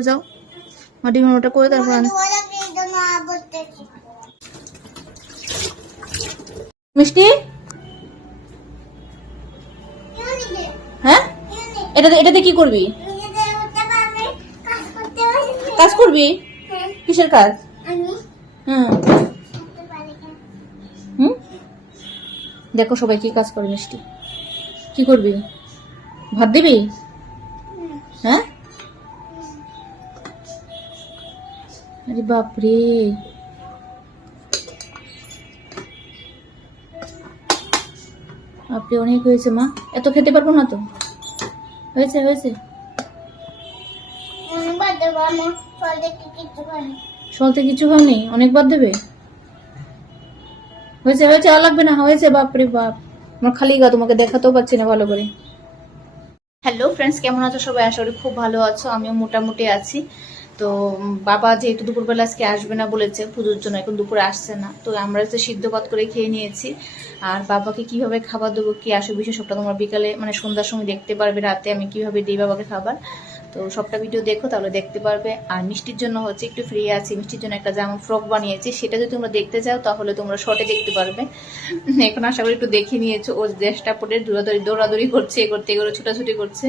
করে যাও। মা ডিমের ওটা করে তারপর মিষ্টি? হ্যাঁ? এটা এটাতে কি করবি? কাজ করবি? কিসের কাজ? হুম। হুম? দেখো সবাই কি কাজ করে মিষ্টি। কি করবি? ভাত দিবি? হ্যাঁ? আরে বাপরে। আপনি অনেক হয়েছে মা। এত খেতে পারব না তো। হয়েছে হয়েছে। সলতে কিছু হয়নি অনেকবার দেবে। হয়েছে হয়েছে আর লাগবে না। হয়েছে বাপরে বাপ। আমার খালি গা তোমাকে দেখাতেও পাচ্ছি না ভালো করে। হ্যালো ফ্রেন্ডস কেমন আছো সবাই? আশা করি খুব ভালো আছো। আমিও মোটামুটি আছি। তো বাবা যেহেতু দুপুরবেলা আজকে আসবে না বলেছে, পুজোর জন্য এখন দুপুরে আসছে না। তো আমরা তো সিদ্ধ ভাত করে খেয়ে নিয়েছি। আর বাবাকে কীভাবে খাবার দেবো, কি আসে বিষয় সবটা তোমরা বিকালে মানে সন্ধ্যার সময় দেখতে পারবে, রাতে আমি কীভাবে দিই বাবাকে খাবার। তো সবটা ভিডিও দেখো, তাহলে দেখতে পারবে। আর মিষ্টির জন্য হচ্ছে একটু ফ্রি আছি, মিষ্টির জন্য একটা জামা ফ্রক বানিয়েছি। সেটা যদি তোমরা দেখতে চাও, তাহলে তোমরা শর্টে দেখতে পারবে। এখন আশা করি একটু দেখে নিয়েছো ওর দেশটা পরে দৌড়াদৌড়ি দৌড়াদৌড়ি করছে, এ করতে এগুলো ছুটাছুটি করছে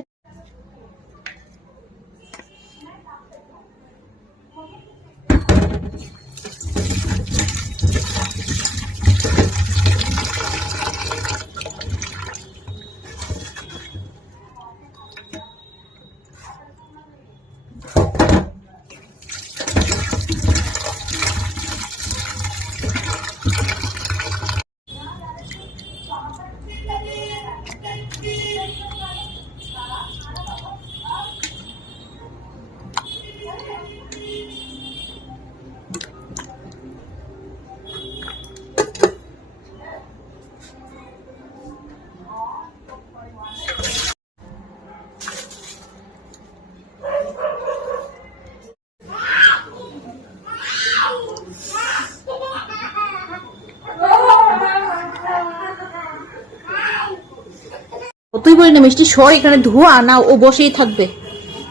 তুই বলি না মিষ্টি সর এখানে ধোয়া না ও বসেই থাকবে।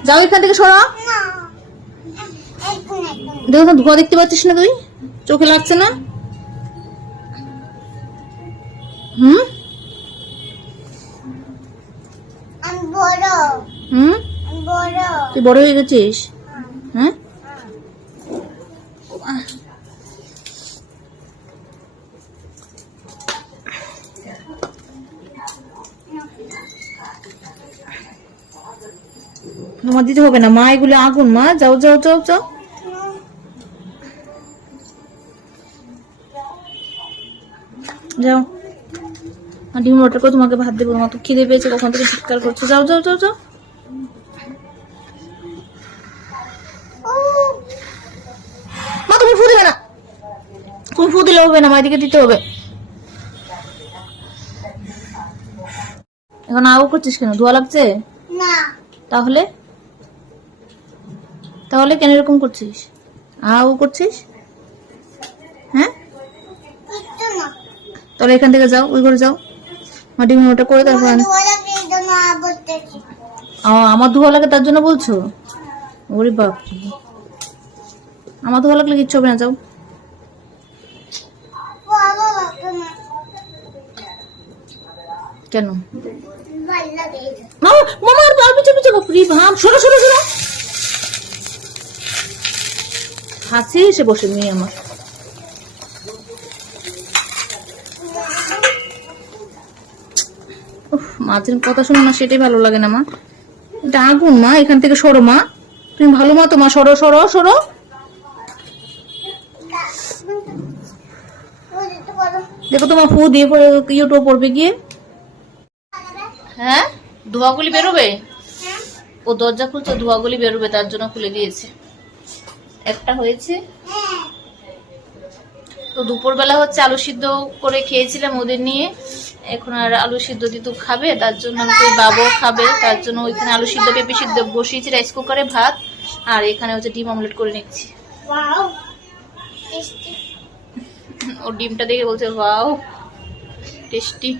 যাও এখান থেকে সরা। দেখো না ধোয়া দেখতে পাচ্ছিস না তুই? চোখে লাগছে না? হুম? হুম? তুই বড় হয়ে গেছিস? হ্যাঁ? তোমার দিতে হবে না। মা এগুলো আগুন মা। যাও যাও যাও যাও। যাও। ডিম করে তোমাকে ভাত দেবো। তোমার তো খিদে পেয়েছে কখন থেকে চিৎকার করছ। যাও যাও যাও যাও। মা তুমি ফু দেবে না। তুমি ফু দিলে হবে না মা এদিকে দিতে হবে। এখন আও করছিস কেন? ধোয়া লাগছে? তাহলে? তাহলে কেন এরকম করছিস আও করছিস হ্যাঁ তাহলে এখান থেকে যাও ওই ঘরে যাও মাটি ওটা করে ও, আমার ধোয়া লাগে তার জন্য বলছো ওরে বাপ আমার ধোয়া লাগলে কিচ্ছু হবে না যাও কেন মামা মামা আর বাপ পিছু পিছু বাপরি ভাম সরো সরো সরো হাসি এসে বসে মেয়ে আমার। মাছের কথা শোনো না সেটাই ভালো লাগে না মা। এটা আগুন মা, এখান থেকে সরো মা। তুমি ভালো মা তো মা, সরো সরো সরো। দেখো তোমার ফু দিয়ে ইউটিউব পড়বে গিয়ে। হ্যাঁ ধোয়াগুলি বেরোবে? ও দরজা খুলছে, ধোয়াগুলি বেরোবে, তার জন্য খুলে দিয়েছে। একটা হয়েছে? তো দুপুরবেলা হচ্ছে আলু সিদ্ধ করে খেয়েছিলাম ওদের নিয়ে। এখন আর আলু সিদ্ধ দিতু খাবে তার জন্য আমি বাবু খাবে তার জন্য ওইখানে আলু সিদ্ধ পেঁপে সিদ্ধ বসিয়েছি রাইস কুকারে ভাত আর এখানে হচ্ছে ডিম অমলেট করে নিচ্ছি। ও ডিমটা দেখে বলছে ওয়াও টেস্টি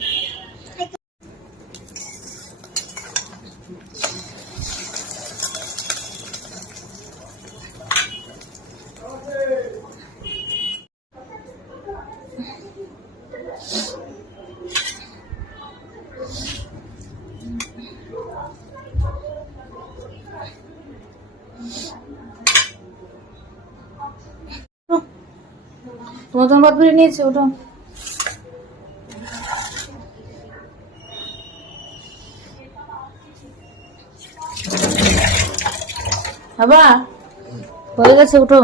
তোমার তোমার ভাত বেড়ে নিয়েছে ওটা বাবা, হয়ে গেছে, ওঠো।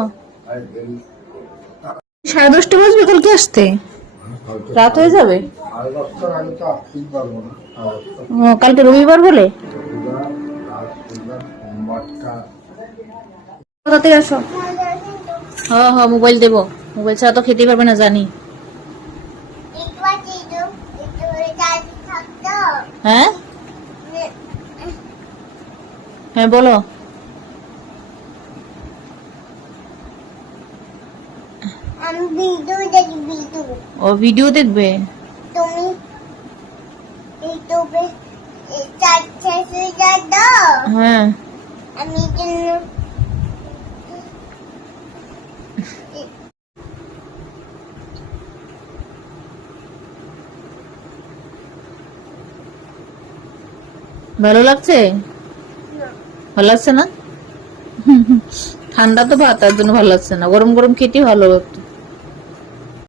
সাড়ে দশটা বাজবে কালকে আসতে? রাত হয়ে যাবে? কালকে রবিবার বলে? সোমবারটা তাড়াতাড়ি আসো? হ্যাঁ হ্যাঁ মোবাইল দেবো। মোবাইল ছাড়া তো খেতেই পারবে না জানি। হ্যাঁ? হ্যাঁ বলো। আমি ভিডিও দেখি ভিডিও ও ভিডিও দেখবে? তুমি ইউটিউবে হ্যাঁ। আমি ভালো লাগছে? ভালো লাগছে না? ঠান্ডা তো ভাত, তার জন্য ভালো লাগছে না। গরম গরম খেতে ভালো